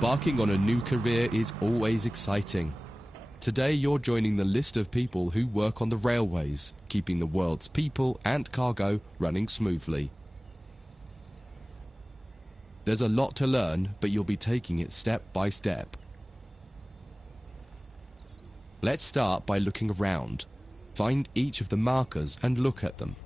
Embarking on a new career is always exciting. Today you're joining the list of people who work on the railways, keeping the world's people and cargo running smoothly. There's a lot to learn, but you'll be taking it step by step. Let's start by looking around. Find each of the markers and look at them.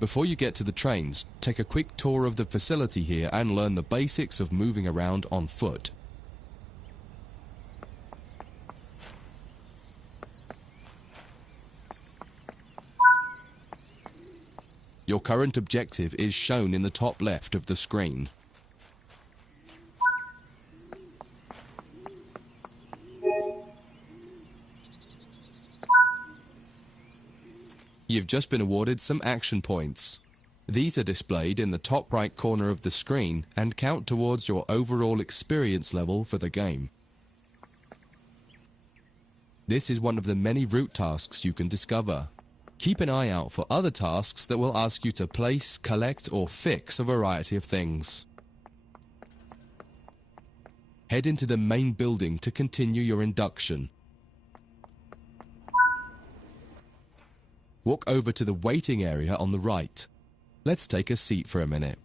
Before you get to the trains, take a quick tour of the facility here and learn the basics of moving around on foot. Your current objective is shown in the top left of the screen. You've just been awarded some action points. These are displayed in the top right corner of the screen and count towards your overall experience level for the game. This is one of the many route tasks you can discover. Keep an eye out for other tasks that will ask you to place, collect, or fix a variety of things. Head into the main building to continue your induction. Walk over to the waiting area on the right. Let's take a seat for a minute.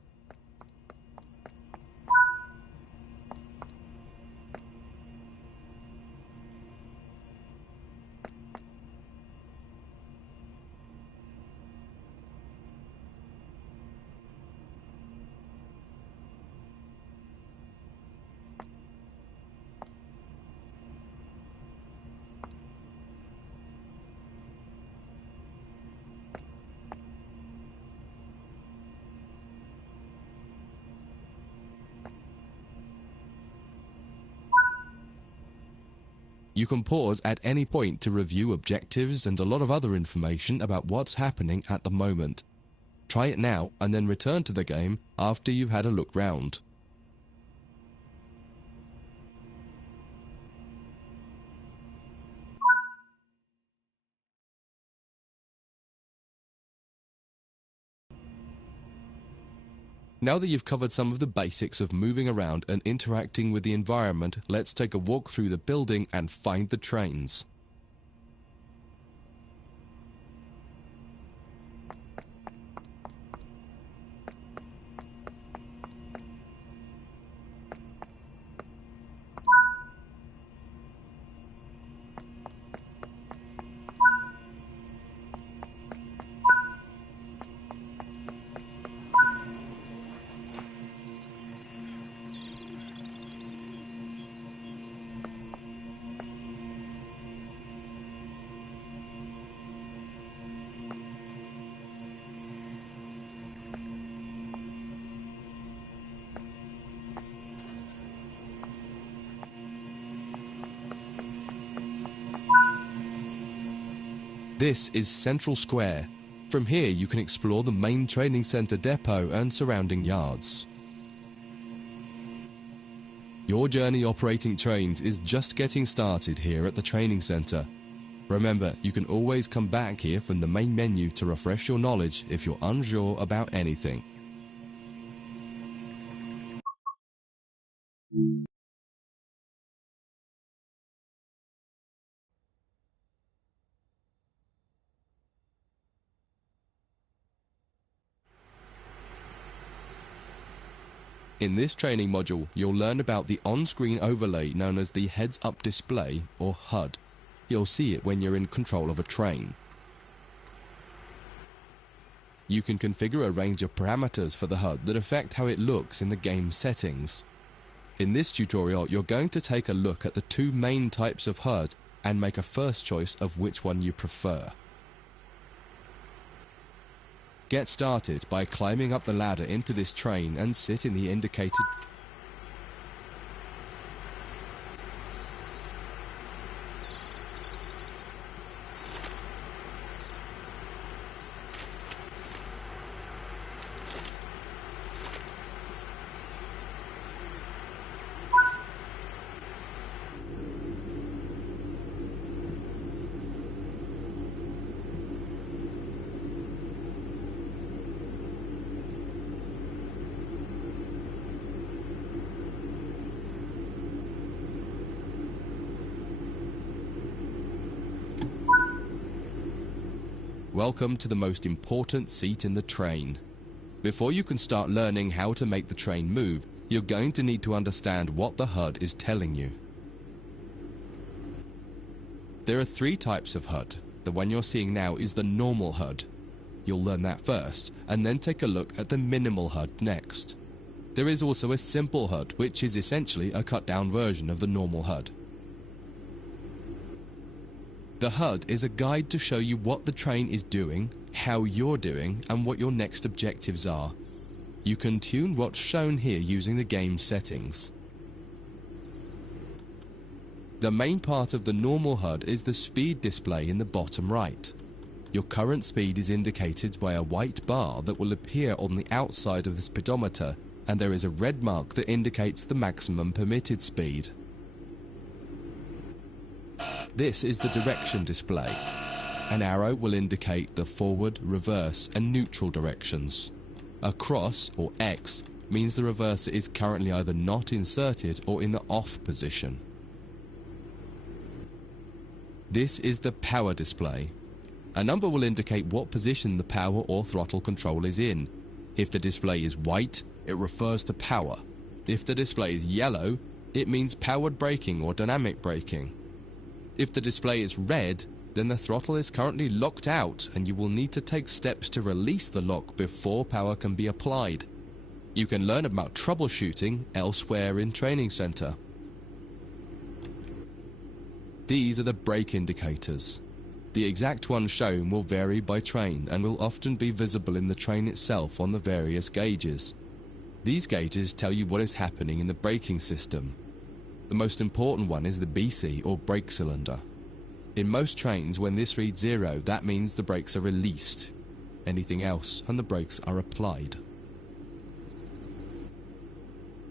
You can pause at any point to review objectives and a lot of other information about what's happening at the moment. Try it now and then return to the game after you've had a look round. Now that you've covered some of the basics of moving around and interacting with the environment, let's take a walk through the building and find the trains. This is Central Square. From here you can explore the main training center depot and surrounding yards. Your journey operating trains is just getting started here at the training center. Remember, you can always come back here from the main menu to refresh your knowledge if you're unsure about anything. In this training module, you'll learn about the on-screen overlay known as the heads-up display, or HUD. You'll see it when you're in control of a train. You can configure a range of parameters for the HUD that affect how it looks in the game settings. In this tutorial, you're going to take a look at the two main types of HUD and make a first choice of which one you prefer. Get started by climbing up the ladder into this train and sit in the indicated. Welcome to the most important seat in the train. Before you can start learning how to make the train move, you're going to need to understand what the HUD is telling you. There are three types of HUD. The one you're seeing now is the normal HUD. You'll learn that first, and then take a look at the minimal HUD next. There is also a simple HUD, which is essentially a cut-down version of the normal HUD. The HUD is a guide to show you what the train is doing, how you're doing, and what your next objectives are. You can tune what's shown here using the game settings. The main part of the normal HUD is the speed display in the bottom right. Your current speed is indicated by a white bar that will appear on the outside of the speedometer, and there is a red mark that indicates the maximum permitted speed. This is the direction display. An arrow will indicate the forward, reverse, and neutral directions. A cross, or X, means the reverser is currently either not inserted or in the off position. This is the power display. A number will indicate what position the power or throttle control is in. If the display is white, it refers to power. If the display is yellow, it means powered braking or dynamic braking. If the display is red, then the throttle is currently locked out and you will need to take steps to release the lock before power can be applied. You can learn about troubleshooting elsewhere in Training Center. These are the brake indicators. The exact one shown will vary by train and will often be visible in the train itself on the various gauges. These gauges tell you what is happening in the braking system. The most important one is the BC, or brake cylinder. In most trains, when this reads 0, that means the brakes are released. Anything else, and the brakes are applied.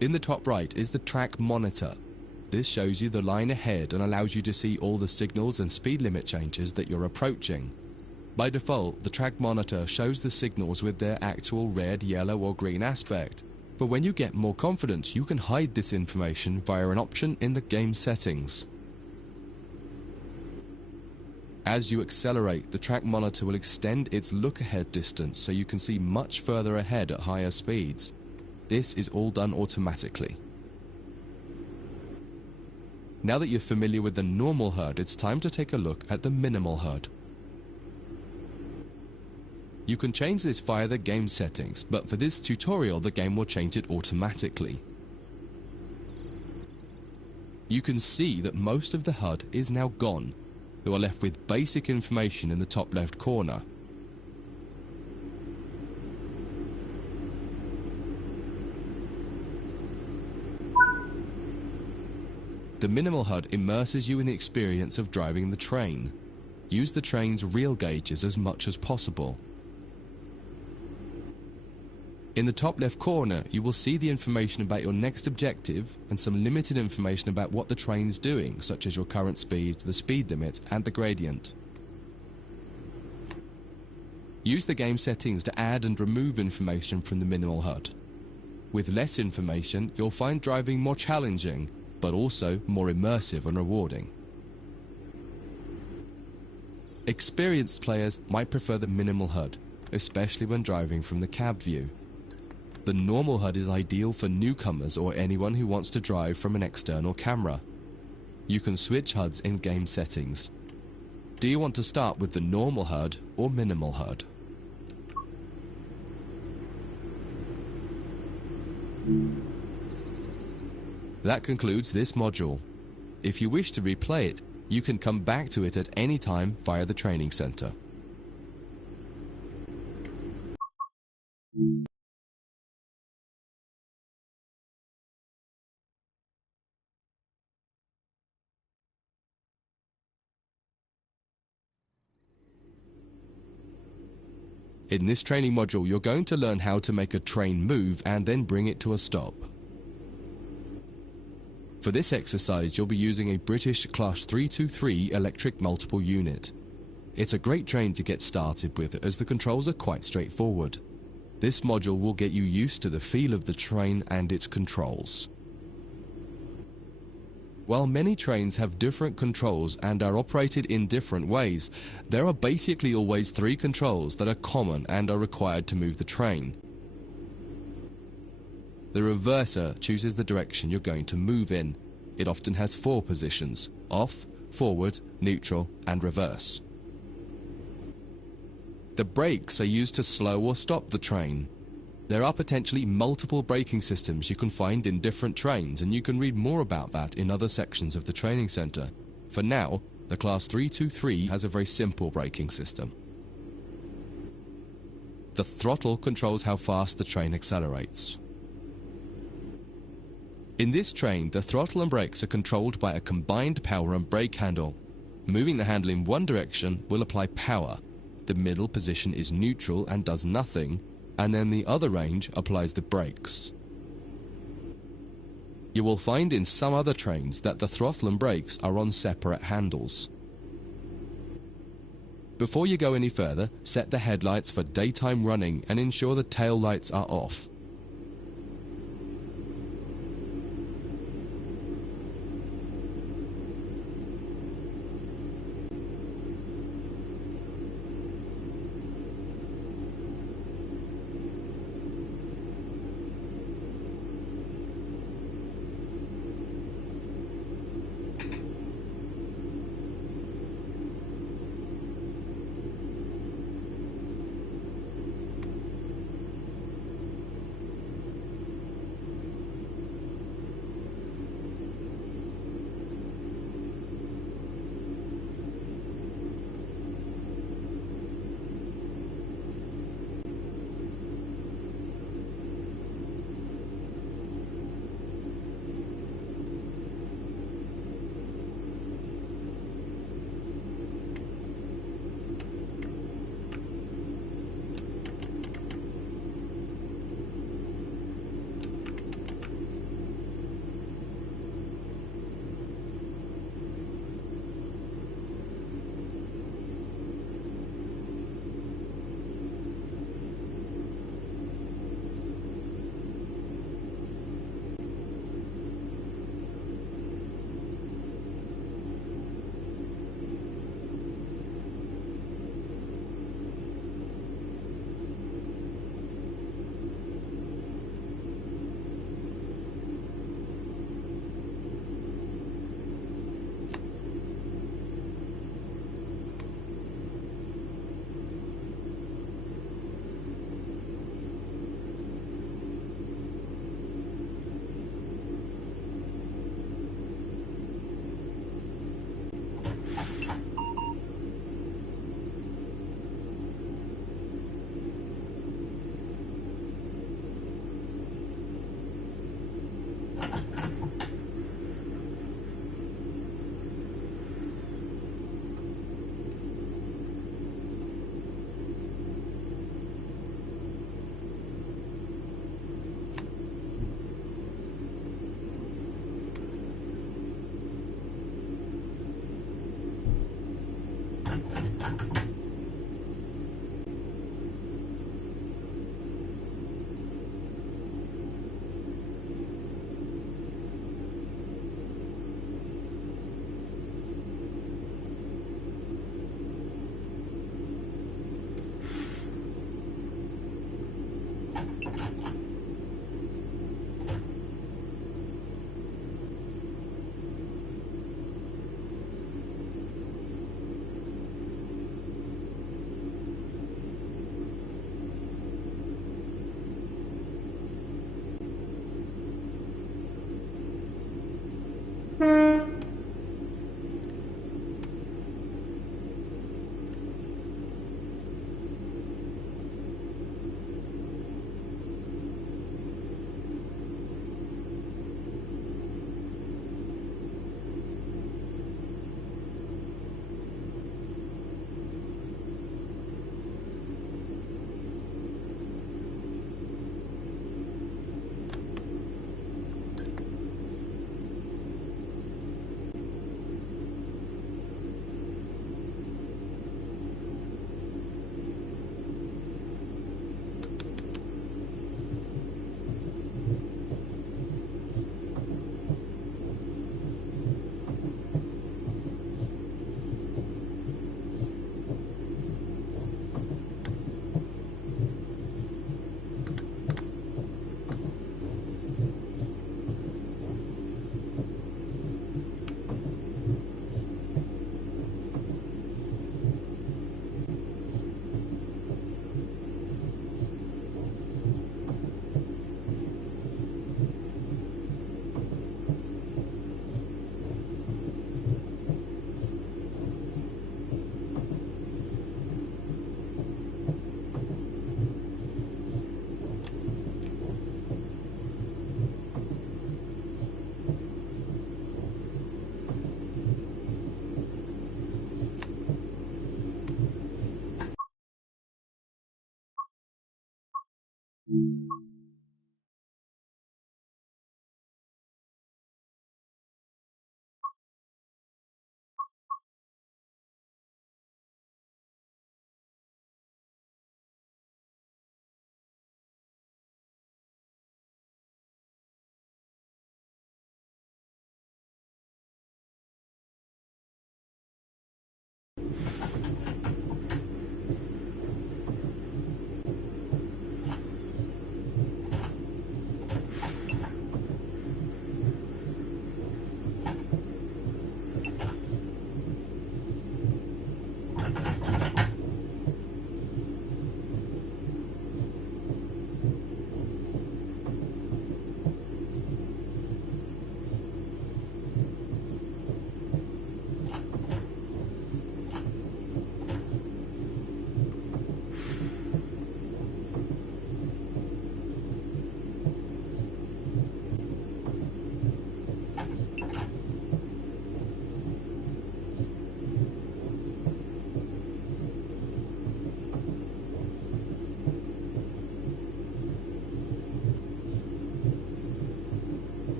In the top right is the track monitor. This shows you the line ahead and allows you to see all the signals and speed limit changes that you're approaching. By default, the track monitor shows the signals with their actual red, yellow, or green aspect. But when you get more confident, you can hide this information via an option in the game settings. As you accelerate, the track monitor will extend its look-ahead distance so you can see much further ahead at higher speeds. This is all done automatically. Now that you're familiar with the normal HUD, it's time to take a look at the minimal HUD. You can change this via the game settings, but for this tutorial the game will change it automatically. You can see that most of the HUD is now gone. You are left with basic information in the top left corner. The minimal HUD immerses you in the experience of driving the train. Use the train's real gauges as much as possible. In the top left corner, you will see the information about your next objective and some limited information about what the train's doing, such as your current speed, the speed limit, and the gradient. Use the game settings to add and remove information from the minimal HUD. With less information, you'll find driving more challenging, but also more immersive and rewarding. Experienced players might prefer the minimal HUD, especially when driving from the cab view. The normal HUD is ideal for newcomers or anyone who wants to drive from an external camera. You can switch HUDs in game settings. Do you want to start with the normal HUD or minimal HUD? That concludes this module. If you wish to replay it, you can come back to it at any time via the training center. In this training module, you're going to learn how to make a train move and then bring it to a stop. For this exercise, you'll be using a British Class 323 electric multiple unit. It's a great train to get started with as the controls are quite straightforward. This module will get you used to the feel of the train and its controls. While many trains have different controls and are operated in different ways, there are basically always 3 controls that are common and are required to move the train. The reverser chooses the direction you're going to move in. It often has 4 positions: off, forward, neutral, and reverse. The brakes are used to slow or stop the train. There are potentially multiple braking systems you can find in different trains, and you can read more about that in other sections of the training center. For now, the Class 323 has a very simple braking system. The throttle controls how fast the train accelerates. In this train, the throttle and brakes are controlled by a combined power and brake handle. Moving the handle in one direction will apply power. The middle position is neutral and does nothing, and then the other range applies the brakes. You will find in some other trains that the throttle and brakes are on separate handles. Before you go any further, set the headlights for daytime running and ensure the tail lights are off.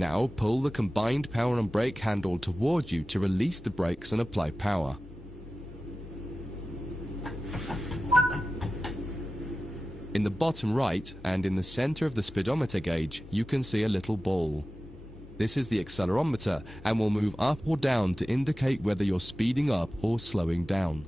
Now pull the combined power and brake handle towards you to release the brakes and apply power. In the bottom right and in the center of the speedometer gauge, you can see a little ball. This is the accelerometer and will move up or down to indicate whether you're speeding up or slowing down.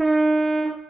you